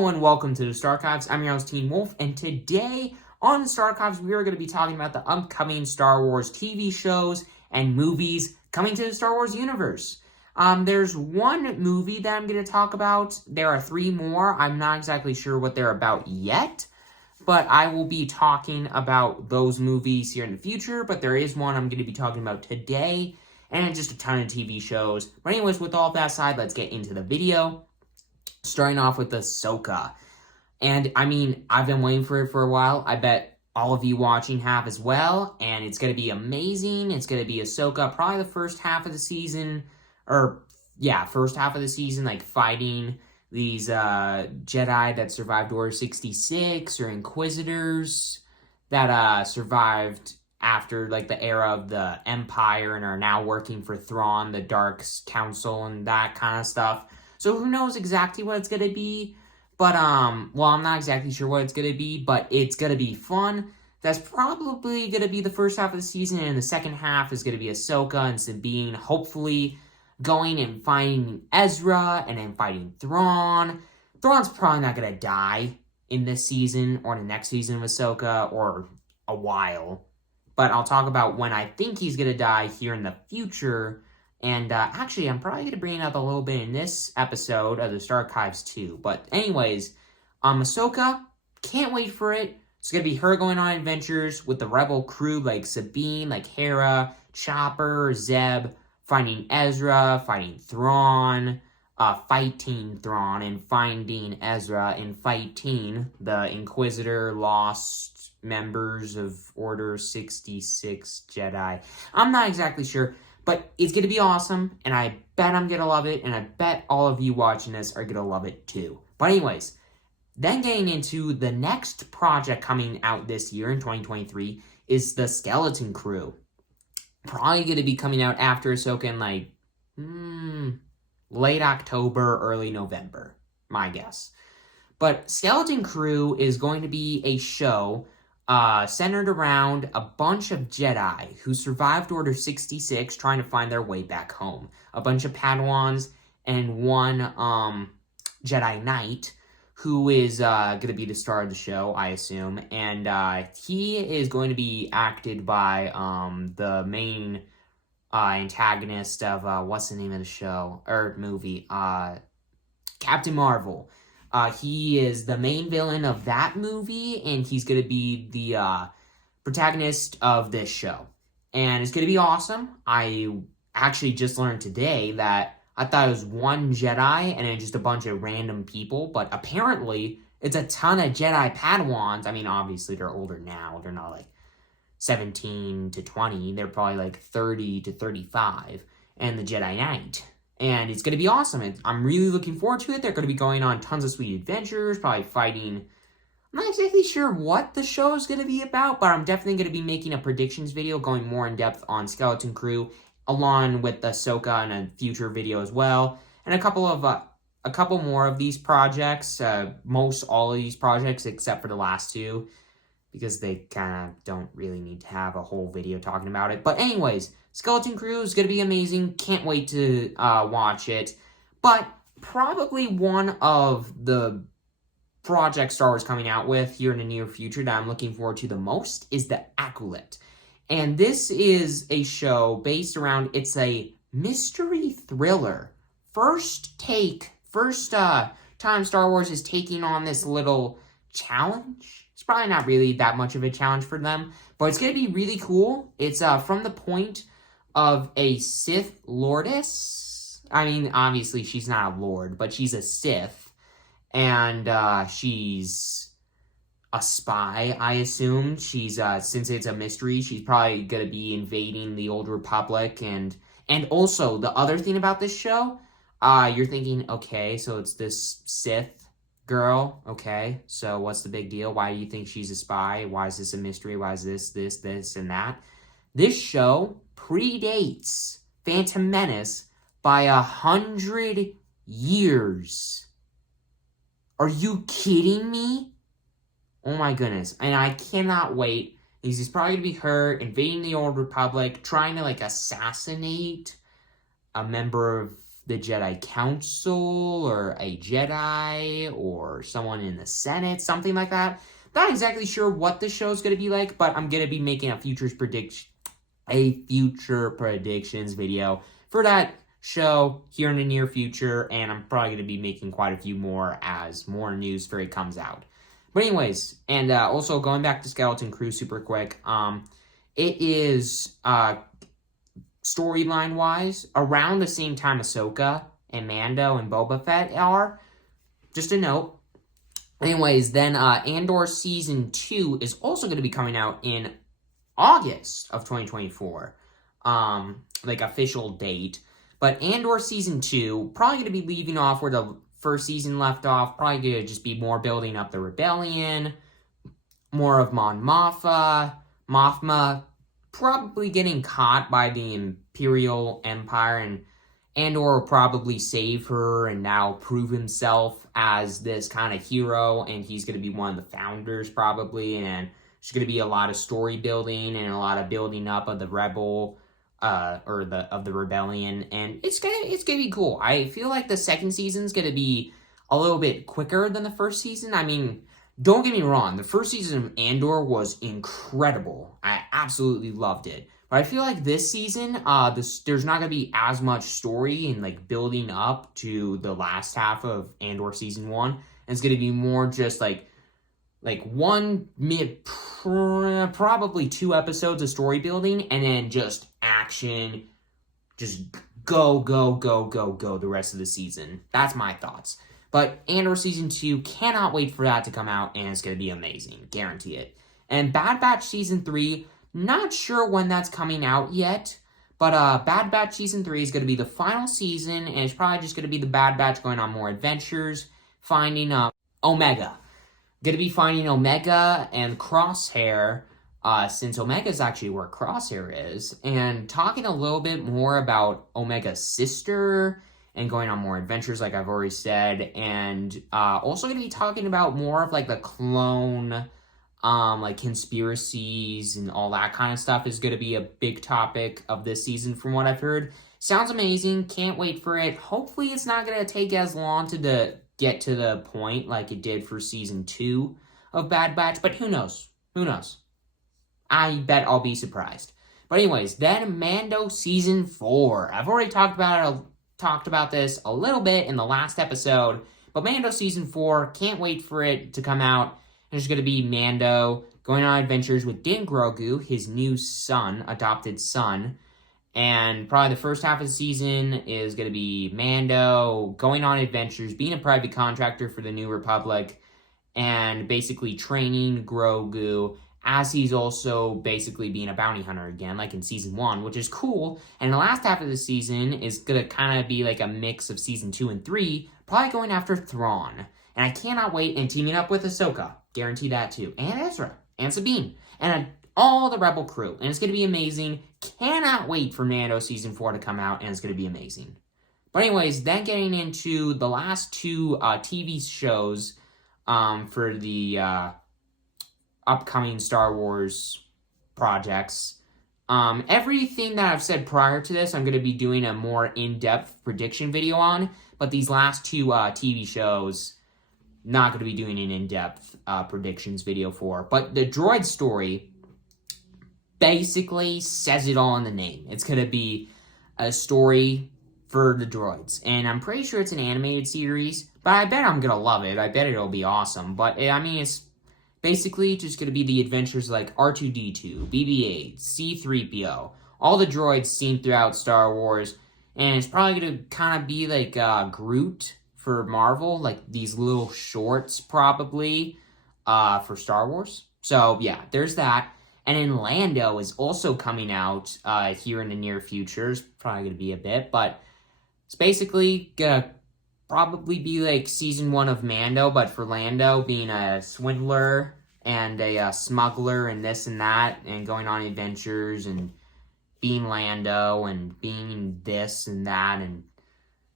Hello and welcome to the Starchives. I'm your host, Teen Wolf, and today on the Starchives, we are going to be talking about the upcoming Star Wars TV shows and movies coming to the Star Wars universe. There's one movie that I'm going to talk about. There are three more. I'm not exactly sure what they're about yet, but I will be talking about those movies here in the future. But there is one I'm going to be talking about today, and just a ton of TV shows. But anyways, with all that aside, let's get into the video. Starting off with Ahsoka. And, I mean, I've been waiting for it for a while. I bet all of you watching have as well. And it's going to be amazing. It's going to be Ahsoka, probably the first half of the season. First half of the season, like, fighting these Jedi that survived Order 66, or Inquisitors that survived after, like, the era of the Empire and are now working for Thrawn, the Dark Council, and that kind of stuff. So who knows exactly what it's going to be, but, I'm not exactly sure what it's going to be, but it's going to be fun. That's probably going to be the first half of the season, and the second half is going to be Ahsoka and Sabine, hopefully going and finding Ezra, and then fighting Thrawn. Thrawn's probably not going to die in this season, or the next season of Ahsoka, or a while. But I'll talk about when I think he's going to die here in the future. And actually, I'm probably going to bring it up a little bit in this episode of the Starchives too. But anyways, Ahsoka, can't wait for it. It's going to be her going on adventures with the Rebel crew like Sabine, like Hera, Chopper, Zeb, finding Ezra, fighting Thrawn, fighting Thrawn, and finding Ezra, and fighting the Inquisitor lost members of Order 66 Jedi. I'm not exactly sure. But it's going to be awesome, and I bet I'm going to love it, and I bet all of you watching this are going to love it too. But anyways, then getting into the next project coming out this year in 2023 is the Skeleton Crew. Probably going to be coming out after Ahsoka in like late October, early November, my guess. But Skeleton Crew is going to be a show centered around a bunch of Jedi who survived Order 66 trying to find their way back home. A bunch of Padawans and one Jedi Knight who is going to be the star of the show, I assume. And he is going to be acted by the main antagonist of, what's the name of the show? Or movie? Captain Marvel. He is the main villain of that movie, and he's going to be the protagonist of this show. And it's going to be awesome. I actually just learned today that I thought it was one Jedi and then just a bunch of random people, but apparently it's a ton of Jedi Padawans. I mean, obviously they're older now. They're not like 17 to 20. They're probably like 30 to 35. And the Jedi Knight. And it's going to be awesome. I'm really looking forward to it. They're going to be going on tons of sweet adventures, probably fighting. I'm not exactly sure what the show is going to be about, but I'm definitely going to be making a predictions video going more in depth on Skeleton Crew, along with Ahsoka in a future video as well. And a couple more of these projects, most all of these projects except for the last two, because they kind of don't really need to have a whole video talking about it. But anyways, Skeleton Crew is going to be amazing. Can't wait to watch it. But probably one of the projects Star Wars coming out with here in the near future that I'm looking forward to the most is the Acolyte. And this is a show based around, it's a mystery thriller. First time Star Wars is taking on this little challenge. It's probably not really that much of a challenge for them, but it's going to be really cool. It's from the point of a Sith Lordess. I mean, obviously she's not a Lord, but she's a Sith, and she's a spy, I assume. She's, since it's a mystery, she's probably going to be invading the Old Republic, and also, the other thing about this show, you're thinking, okay, so it's this Sith girl, okay, so what's the big deal? Why do you think she's a spy? Why is this a mystery? Why is this, and that? This show predates Phantom Menace by 100 years. Are you kidding me? Oh my goodness. And I cannot wait. This is probably going to be her invading the Old Republic, trying to, like, assassinate a member of the Jedi Council or a Jedi or someone in the Senate, something like that. Not exactly sure what the show's going to be like, but I'm going to be making a future predictions video for that show here in the near future, and I'm probably going to be making quite a few more as more news for it comes out. But anyways, and also going back to Skeleton Crew super quick, it is storyline-wise around the same time Ahsoka and Mando and Boba Fett are. Just a note. Anyways, then Andor Season 2 is also going to be coming out in August of 2024. Like, official date. But Andor Season 2, probably going to be leaving off where the first season left off. Probably going to just be more building up the rebellion. More of Mon Mothma probably getting caught by the Imperial Empire, and Andor will probably save her and now prove himself as this kind of hero, and he's going to be one of the founders probably, and there's going to be a lot of story building and a lot of building up of the the rebellion, and it's gonna be cool. I feel like the second season's gonna be a little bit quicker than the first season. I mean, don't get me wrong, the first season of Andor was incredible. I absolutely loved it. But I feel like this season, there's not gonna be as much story and like building up to the last half of Andor season 1. And it's gonna be more just like probably 2 episodes of story building, and then just action, just go the rest of the season. That's my thoughts. But Andor Season 2, cannot wait for that to come out, and it's going to be amazing. Guarantee it. And Bad Batch Season 3, not sure when that's coming out yet, but Bad Batch Season 3 is going to be the final season, and it's probably just going to be the Bad Batch going on more adventures, finding Omega. Going to be finding Omega and Crosshair, since Omega's actually where Crosshair is, and talking a little bit more about Omega's sister, and going on more adventures, like I've already said, and also going to be talking about more of like the clone, like conspiracies and all that kind of stuff is going to be a big topic of this season from what I've heard. Sounds amazing, can't wait for it. Hopefully it's not going to take as long to get to the point like it did for Season 2 of Bad Batch, but who knows? Who knows? I bet I'll be surprised. But anyways, then Mando Season 4. I've already talked about this a little bit in the last episode, but Mando Season 4, can't wait for it to come out. There's going to be Mando going on adventures with Din Grogu, his new son, adopted son, and probably the first half of the season is going to be Mando going on adventures, being a private contractor for the New Republic, and basically training Grogu as he's also basically being a bounty hunter again, like in Season 1, which is cool. And the last half of the season is going to kind of be like a mix of Season 2 and 3, probably going after Thrawn. And I cannot wait, and teaming up with Ahsoka. Guarantee that too. And Ezra. And Sabine. And all the Rebel crew. And it's going to be amazing. Cannot wait for Mando Season 4 to come out, and it's going to be amazing. But anyways, then getting into the last 2 TV shows for the upcoming Star Wars projects. Everything that I've said prior to this, I'm going to be doing a more in-depth prediction video on, but these last 2 TV shows, not going to be doing an in-depth predictions video for. But the droid story basically says it all in the name. It's going to be a story for the droids, and I'm pretty sure it's an animated series, but I bet I'm going to love it. I bet it'll be awesome, but I mean, it's basically just going to be the adventures like R2-D2, BB-8, C-3PO, all the droids seen throughout Star Wars, and it's probably going to kind of be like Groot for Marvel, like these little shorts probably for Star Wars. So yeah, there's that. And then Lando is also coming out here in the near future. It's probably going to be a bit, but it's basically going to probably be like Season 1 of Mando, but for Lando being a swindler and a smuggler and this and that, and going on adventures and being Lando and being this and that and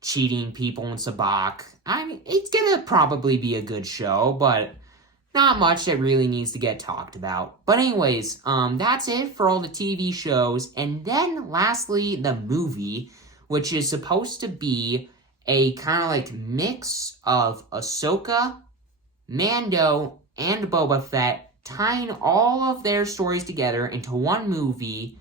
cheating people in Sabacc. I mean, it's gonna probably be a good show, but not much that really needs to get talked about. But anyways, that's it for all the TV shows. And then lastly, the movie, which is supposed to be a kind of like mix of Ahsoka, Mando, and Boba Fett, tying all of their stories together into one movie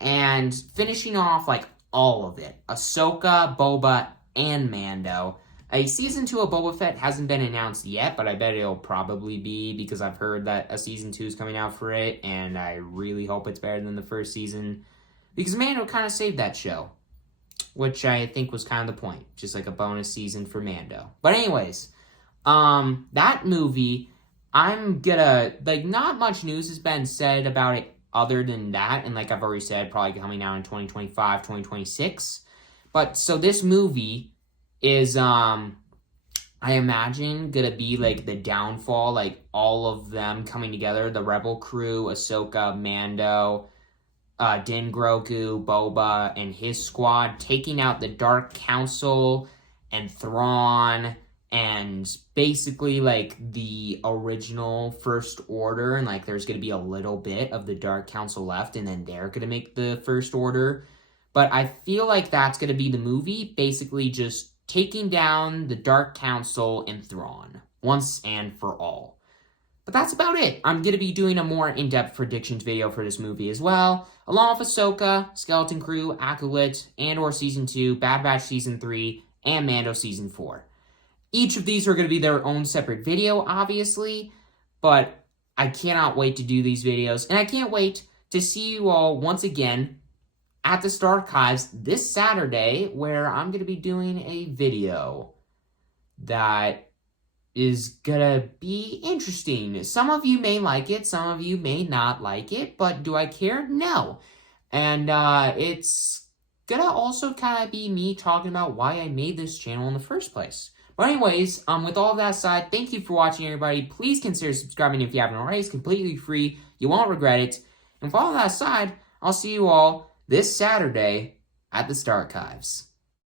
and finishing off like all of it. Ahsoka, Boba, and Mando. A season 2 of Boba Fett hasn't been announced yet, but I bet it'll probably be, because I've heard that a season 2 is coming out for it, and I really hope it's better than the first season, because Mando kind of saved that show, which I think was kind of the point, just like a bonus season for Mando. But anyways, that movie, I'm gonna, like, not much news has been said about it other than that, and like I've already said, probably coming out in 2025, 2026. But, so this movie is, I imagine, gonna be, like, the downfall, like, all of them coming together, the Rebel crew, Ahsoka, Mando, Din Grogu, Boba, and his squad, taking out the Dark Council and Thrawn, and basically, like, the original First Order, and, like, there's gonna be a little bit of the Dark Council left, and then they're gonna make the First Order. But I feel like that's gonna be the movie, basically just taking down the Dark Council and Thrawn, once and for all. But that's about it. I'm going to be doing a more in-depth predictions video for this movie as well, along with Ahsoka, Skeleton Crew, Acolyte, Andor Season 2, Bad Batch Season 3, and Mando Season 4. Each of these are going to be their own separate video, obviously, but I cannot wait to do these videos, and I can't wait to see you all once again at the Star Archives this Saturday, where I'm going to be doing a video that is going to be interesting. Some of you may like it, some of you may not like it, but do I care? No. And it's going to also kind of be me talking about why I made this channel in the first place. But anyways, with all of that aside, thank you for watching, everybody. Please consider subscribing if you haven't already. It's completely free. You won't regret it. And with all of that aside, I'll see you all this Saturday at the Star Archives.